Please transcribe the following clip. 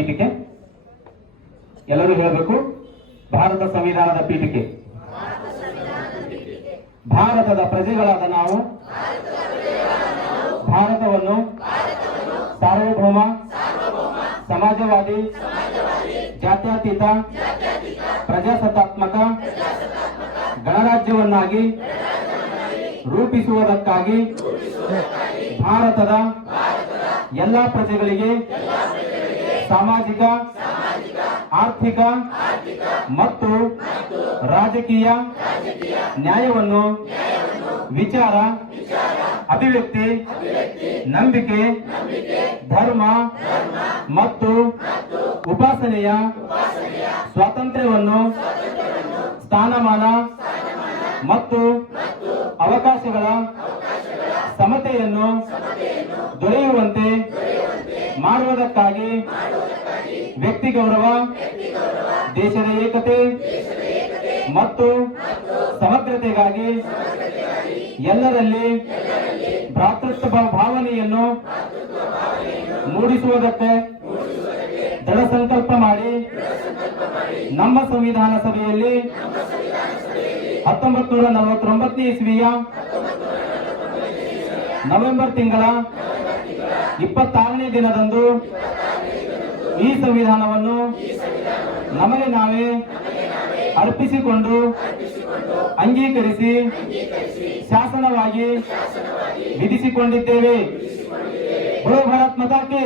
ಪೀಠಿಕೆ ಎಲ್ಲರೂ ಹೇಳಬೇಕು. ಭಾರತ ಸಂವಿಧಾನದ ಪೀಠಿಕೆ. ಭಾರತದ ಪ್ರಜೆಗಳಾದ ನಾವು ಭಾರತವನ್ನು ಸಾರ್ವಭೌಮ, ಸಮಾಜವಾದಿ, ಜಾತ್ಯತೀತ, ಪ್ರಜಾಸತ್ತಾತ್ಮಕ ಗಣರಾಜ್ಯವನ್ನಾಗಿ ರೂಪಿಸುವುದಕ್ಕಾಗಿ ಭಾರತದ ಎಲ್ಲ ಪ್ರಜೆಗಳಿಗೆ ಸಾಮಾಜಿಕ, ಆರ್ಥಿಕ ಮತ್ತು ರಾಜಕೀಯ ನ್ಯಾಯವನ್ನು ವಿಚಾರ, ಅಭಿವ್ಯಕ್ತಿ, ನಂಬಿಕೆ, ಧರ್ಮ ಮತ್ತು ಉಪಾಸನೆಯ ಸ್ವಾತಂತ್ರ್ಯವನ್ನು, ಸ್ಥಾನಮಾನ ಮತ್ತು ಅವಕಾಶಗಳ ಸಮತೆಯನ್ನು ದೊರೆಯುವಂತೆ ಮಾಡುವುದಕ್ಕಾಗಿ ವ್ಯಕ್ತಿ ಗೌರವ, ದೇಶದ ಏಕತೆ ಮತ್ತು ಸಮಗ್ರತೆಗಾಗಿ ಎಲ್ಲರಲ್ಲಿ ಭ್ರಾತೃತ್ವ ಭಾವನೆಯನ್ನು ಮೂಡಿಸುವುದಕ್ಕೆ ದೃಢ ಸಂಕಲ್ಪ ಮಾಡಿ ನಮ್ಮ ಸಂವಿಧಾನ ಸಭೆಯಲ್ಲಿ 1949 ಇಸ್ವಿಯ ನವೆಂಬರ್ ತಿಂಗಳ 26ನೇ ದಿನದಂದು ಈ ಸಂವಿಧಾನವನ್ನು ನಮಗೆ ನಾವೇ ಅರ್ಪಿಸಿಕೊಂಡು ಅಂಗೀಕರಿಸಿ ಶಾಸನವಾಗಿ ವಿಧಿಸಿಕೊಂಡಿದ್ದೇವೆ. ಬೋಲೋ ಭಾರತ್ ಮಾತಾ ಕಿ